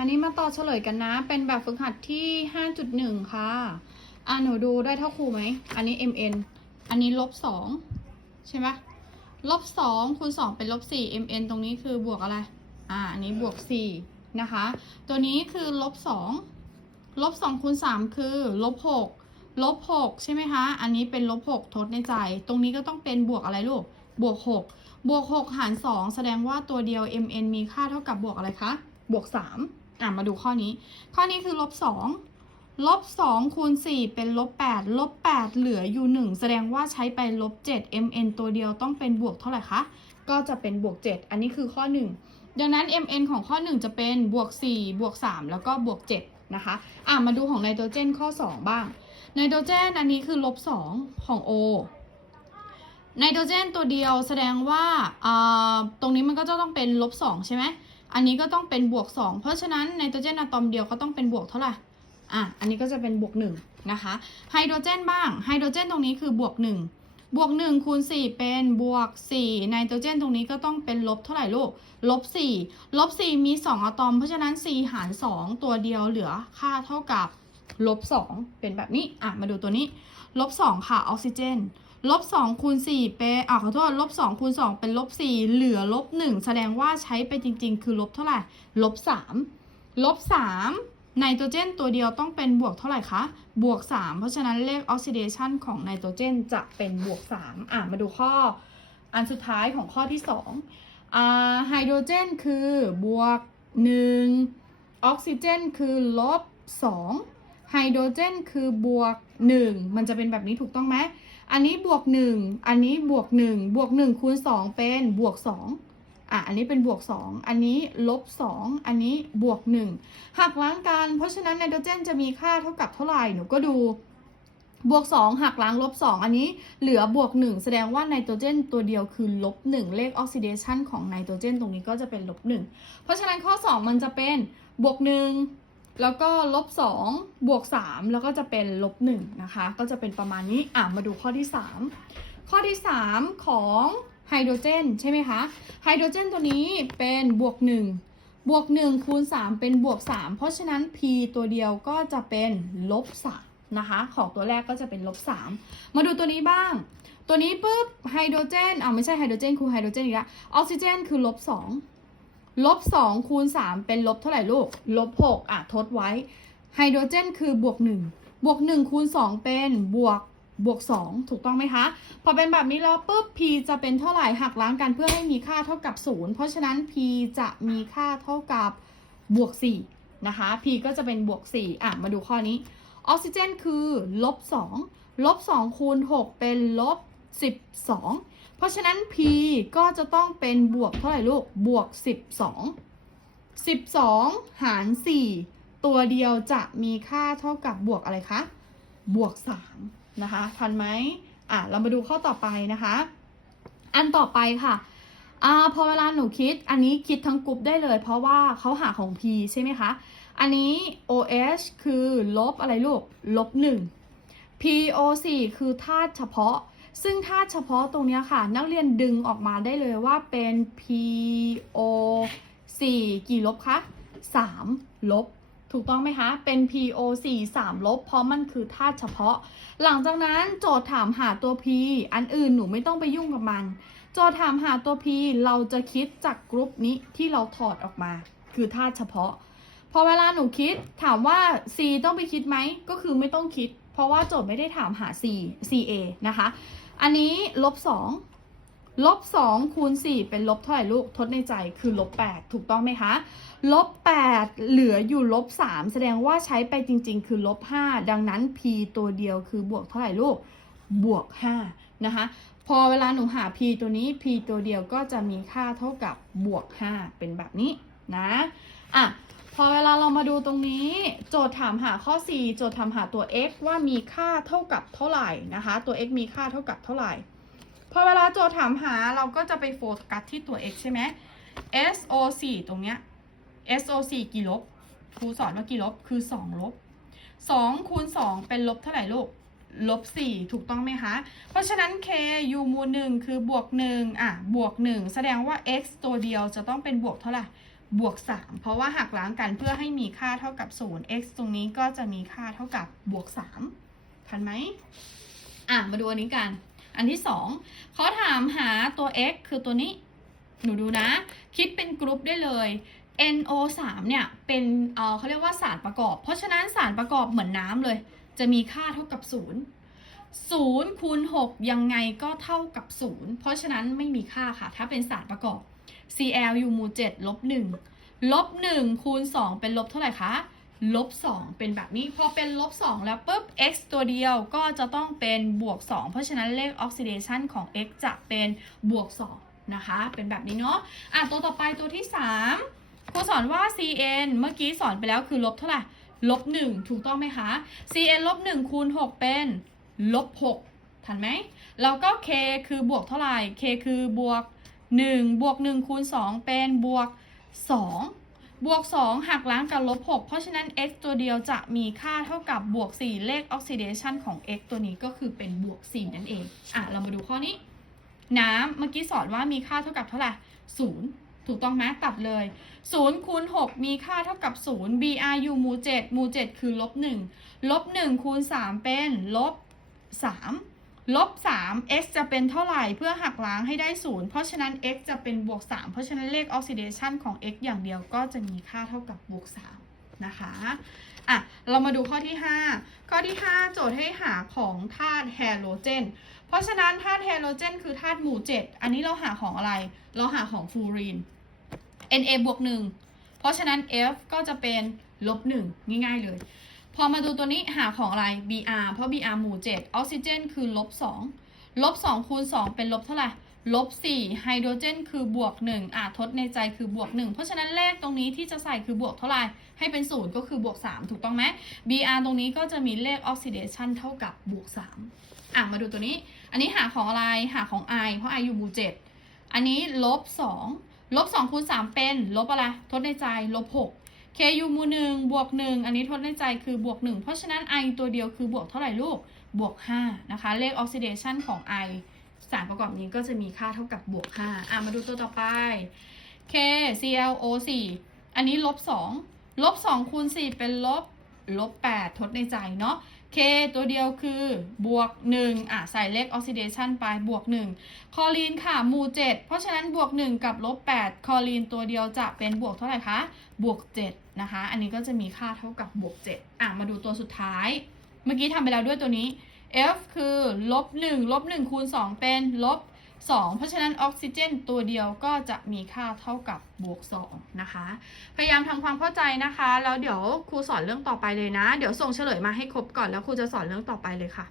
อันนี้มาต่อเฉลยกันนะ เป็นแบบฝึกหัดที่ 5.1 ค่ะ อะหนูดูได้เท่าครูไหม อันนี้ mn อันนี้ลบสองใช่ไหมลบสองคูณสองเป็นลบสี่ mn ตรงนี้คือบวกอะไร อ่า อันนี้บวกสี่นะคะ ตัวนี้คือลบสองลบสองคูณสามคือลบหกลบหกใช่ไหมคะ อันนี้เป็นลบหกทดในใจ ตรงนี้ก็ต้องเป็นบวกอะไรลูก บวกหกบวกหกหารสองแสดงว่าตัวเดียว mn มีค่าเท่ากับบวกอะไรคะ บวกสาม อะมาดูข้อนี้ ข้อนี้คือลบสองลบสองคูณสี่เป็นลบแปดลบแปดเหลืออยู่หนึ่งแสดงว่าใช้ไปลบเจ็ด mn ตัวเดียวต้องเป็นบวกเท่าไหร่คะ ก็จะเป็นบวกเจ็ดอันนี้คือข้อหนึ่งดังนั้น mn ของข้อหนึ่งจะเป็นบวกสี่บวกสามแล้วก็บวกเจ็ดนะคะอะมาดูของไนโตรเจนข้อสองบ้าง ไนโตรเจนอันนี้คือลบสองของ O ไนโตรเจนตัวเดียวแสดงว่าอ่าตรงนี้มันก็จะต้องเป็นลบสองใช่ไหม อันนี้ก็ต้องเป็นบวก 2 เพราะฉะนั้นไนโตรเจนอะตอมเดียวก็ต้องเป็นบวกเท่าไหร่อะอันนี้ก็จะเป็นบวก1นะคะไฮโดรเจนบ้างไฮโดรเจนตรงนี้คือบวก 1บวก1คูณ4เป็นบวก4ไนโตรเจนตรงนี้ก็ต้องเป็นลบเท่าไหร่ลูกลบ4ลบ4มี 2 อะตอม เพราะฉะนั้น 4 หาร 2 ตัวเดียวเหลือค่าเท่ากับลบ2เป็นแบบนี้ อะ มาดูตัวนี้ลบ2ค่ะออกซิเจน ลบสองคูณสี่เป็นอ่าขอโทษลบสองคูณสองเป็นลบสี่เหลือลบหนึ่งแสดงว่าใช้ไปจริง ๆ คือลบเท่าไหร่ลบสามลบสามไนโตรเจนตัวเดียวต้องเป็นบวกเท่าไหร่คะ บวกสามเพราะฉะนั้นเลขออกซิเดชันของไนโตรเจนจะเป็นบวกสามอ่ามาดูข้อ อันสุดท้ายของข้อที่สองอ่าไฮโดรเจนคือบวกหนึ่งออกซิเจนคือลบสองไฮโดรเจนคือบวกหนึ่งมันจะเป็นแบบนี้ถูกต้องไหม อันนี้บวกหนึ่งอันนี้บวกหนึ่งบวกหนึ่งคูณสองเป็นบวกสองอะอันนี้เป็นบวกสองอันนี้ลบสองอันนี้บวกหนึ่งหักล้างกัน เพราะฉะนั้นไนโตรเจนจะมีค่าเท่ากับเท่าไหร่หนูก็ดูบวกสองหักล้างลบสองอันนี้เหลือบวกหนึ่งแสดงว่าไนโตรเจนตัวเดียวคือลบหนึ่งเลขออกซิเดชันของไนโตรเจนตรงนี้ก็จะเป็นลบหนึ่งเพราะฉะนั้นข้อสองมันจะเป็นบวกหนึ่ง แล้วก็ลบสองบวกสามแล้วก็จะเป็นลบหนึ่งนะคะ ก็จะเป็นประมาณนี้ อะ มาดูข้อที่สามข้อที่สามของไฮโดรเจนใช่ไหมคะ ไฮโดรเจนตัวนี้เป็นบวกหนึ่งบวกหนึ่งคูณสามเป็นบวกสามเพราะฉะนั้น p ตัวเดียวก็จะเป็นลบสามนะคะ ของตัวแรกก็จะเป็นลบสามมาดูตัวนี้บ้าง ตัวนี้ปุ๊บไฮโดรเจนอ่าไม่ใช่ไฮโดรเจนคือไฮโดรเจนอีกแล้วออกซิเจนคือลบสอง ลบสองคูณสามเป็นลบเท่าไหร่ลูก ลบหกอะทดไว้ ไฮโดรเจนคือบวกหนึ่งบวกหนึ่งคูณสองเป็นบวกบวกสองถูกต้องไหมคะ พอเป็นแบบนี้แล้วปุ๊บ p จะเป็นเท่าไหร่หักล้างกันเพื่อให้มีค่าเท่ากับศูนย์เพราะฉะนั้น p จะมีค่าเท่ากับบวกสี่นะคะ p ก็จะเป็นบวกสี่อะ มาดูข้อนี้ ออกซิเจนคือลบสองลบสองคูณหกเป็นลบสิบสอง เพราะฉะนั้น p ก็จะต้องเป็นบวกเท่าไหร่ลูก บวก 12 12 หาร 4 ตัวเดียวจะมีค่าเท่ากับบวกอะไรคะ บวก 3 นะคะ ทันไหมอะ เรามาดูข้อต่อไปนะคะ อันต่อไปค่ะอ่าพอเวลาหนูคิด อันนี้คิดทั้งกลุ่มได้เลย เพราะว่าเขาหาของ p ใช่ไหมคะ อันนี้ OH คือลบอะไรลูก ลบ 1 PO4 คือธาตุเฉพาะ ซึ่งธาตุเฉพาะตรงนี้ค่ะ นักเรียนดึงออกมาได้เลยว่าเป็น PO4 กี่ลบคะ 3 ลบ ถูกต้องไหมคะ เป็น PO4 3 ลบ เพราะมันคือธาตุเฉพาะ หลังจากนั้นโจทย์ถามหาตัว P อันอื่นหนูไม่ต้องไปยุ่งกับมัน โจทย์ถามหาตัว P เราจะคิดจากกรุ๊ปนี้ที่เราถอดออกมา คือธาตุเฉพาะ พอเวลาหนูคิดถามว่า C ต้องไปคิดไหมก็คือไม่ต้องคิด เพราะว่าโจทย์ไม่ได้ถามหา C CA นะคะ อันนี้ลบ2ลบ2คูณ4เป็นลบเท่าไหร่ลูกทดในใจคือลบ8ถูกต้องไหมคะลบ8เหลืออยู่ลบ3แสดงว่าใช้ไปจริง ๆ คือลบ5ดังนั้น p ตัวเดียวคือบวกเท่าไหร่ลูกบวก5นะคะพอเวลาหนูหา p ตัวนี้ p ตัวเดียวก็จะมีค่าเท่ากับบวก 5 เป็นแบบนี้นะ อะพอเวลาเรามาดูตรงนี้ โจทย์ถามหาข้อ 4 โจทย์ถามหาตัว x ว่ามีค่าเท่ากับเท่าไหร่นะคะ ตัว x มีค่าเท่ากับเท่าไหร่ พอเวลาโจทย์ถามหาเราก็จะไปโฟกัสที่ตัว x ใช่ไหม SO4 ตรงเนี้ย SO4 กี่ลบครูสอนว่ากี่ลบคือ 2 ลบ 2 คูณ 2 เป็นลบเท่าไหร่ลูก ลบ 4 ถูกต้องไหมคะ เพราะฉะนั้น k u มูล1คือบวก 1 อะ บวก 1 แสดงว่า x ตัวเดียวจะต้องเป็นบวกเท่าไหร่ บวก 3 เพราะว่าหักล้างกันเพื่อให้มีค่าเท่ากับ 0 x ตรงนี้ก็จะมีค่าเท่ากับบวก 3 ทันไหมอะ มาดูอันนี้กัน อันที่ 2เขาถามหาตัว x คือตัวนี้ หนูดูนะ คิดเป็นกรุ๊ปได้เลย NO3 เนี่ย เป็นเเขาเรียกว่าสารประกอบ เพราะฉะนั้นสารประกอบเหมือนน้ำเลย จะมีค่าเท่ากับ 0 0คูณ6ยังไงก็เท่ากับ 0 เพราะฉะนั้นไม่มีค่าค่ะ ถ้าเป็นสารประกอบ Cl อยู่หมู่7ลบ1ลบ1คูณ 2 เป็นลบเท่าไหร่คะลบ2เป็นแบบนี้ พอเป็นลบ2แล้วปุ๊บ x ตัวเดียวก็จะต้องเป็นบวก 2 เพราะฉะนั้นเลขออกซิเดชันของ x จะเป็นบวก 2 นะคะ เป็นแบบนี้เนาะอะตัวต่อไปตัวที่ 3 ครูสอนว่า cn เมื่อกี้สอนไปแล้วคือลบเท่าไหร่ลบ1ถูกต้องไหมคะ cn ลบ1คูณ 6 เป็นลบ6ทันไหมแล้วก็ k คือบวกเท่าไหร่ k คือบวก 1บวก1คูณ2เป็นบวก 2 บวก 2หักล้างกับลบ 6 เพราะฉะนั้น x ตัวเดียวจะมีค่าเท่ากับบวก 4 เลขออกซิเดชันของ x ตัวนี้ก็คือเป็นบวก 4 นั่นเอง อะ เรามาดูข้อนี้ น้ำเมื่อกี้สอนว่ามีค่าเท่ากับเท่าไหร่0ถูกต้องไหมตัดเลย0คูณ6มีค่าเท่ากับ 0 BRU หมู่7หมู่7คือลบ1ลบ1คูณ3เป็นลบ3 ลบ 3 x จะเป็นเท่าไหร่เพื่อหักล้างให้ได้ 0 เพราะฉะนั้น x จะเป็นบวก 3 เพราะฉะนั้นเลขออกซิเดชันของ x อย่างเดียวก็จะมีค่าเท่ากับบวก 3 นะคะอะเรามาดูข้อที่ 5 ข้อที่ 5 โจทย์ให้หาของธาตุไฮโดรเจน เพราะฉะนั้นธาตุไฮโดรเจนคือธาตุหมู่ 7 อันนี้เราหาของอะไร เราหาของฟลูอรีน Na บวก 1 เพราะฉะนั้น F ก็จะเป็นลบ 1 ง่าย ๆ เลย พอมาดูตัวนี้หาของอะไร Br เพราะ Br หมู่7ออกซิเจนคือลบ2ลบ2คูณ2เป็นลบเท่าไหร่ลบ4ไฮโดรเจนคือบวก1อะทดในใจคือบวก 1 เพราะฉะนั้นเลขตรงนี้ที่จะใส่คือบวกเท่าไหร่ ให้เป็น 0 ก็คือบวก 3 ถูกต้องไหม Br ตรงนี้ก็จะมีเลขออกซิเดชันเท่ากับบวก 3 อะ มาดูตัวนี้ อันนี้หาของอะไร หาของ i เพราะ i อยู่หมู่7อันนี้ลบ2ลบ2คูณ3เป็น ลบอะไร ทดในใจลบ6 KU มูหนึ่งบวกหนึ่งอันนี้ทดในใจคือบวกหนึ่งเพราะฉะนั้น i ตัวเดียวคือบวกเท่าไหร่ลูก บวก5นะคะ เลขออกซิเดชันของ i สารประกอบนี้ก็จะมีค่าเท่ากับบวก5อะมาดูตัวต่อไป k ClO 4อันนี้ลบ2ลบ2คูณ4เป็นลบลบ8ทดในใจเนาะ K ตัวเดียวคือบวก 1 อะ ใส่เลขออกซิเดชันไปบวก 1 คอลีนค่ะมู7เพราะฉะนั้นบวก 1 กับลบ 8 คอลีนตัวเดียวจะเป็นบวกเท่าไหร่คะ บวก 7 นะคะ อันนี้ก็จะมีค่าเท่ากับบวก 7 อะ มาดูตัวสุดท้าย เมื่อกี้ทำไปแล้วด้วยตัวนี้ F คือลบ 1 ลบ 1 คูณ 2 เป็นลบ 2 เพราะฉะนั้นออกซิเจนตัวเดียวก็จะมีค่าเท่ากับบวก2นะคะ พยายามทำความเข้าใจนะคะ แล้วเดี๋ยวครูสอนเรื่องต่อไปเลยนะ เดี๋ยวส่งเฉลยมาให้ครบก่อนแล้วครูจะสอนเรื่องต่อไปเลยค่ะ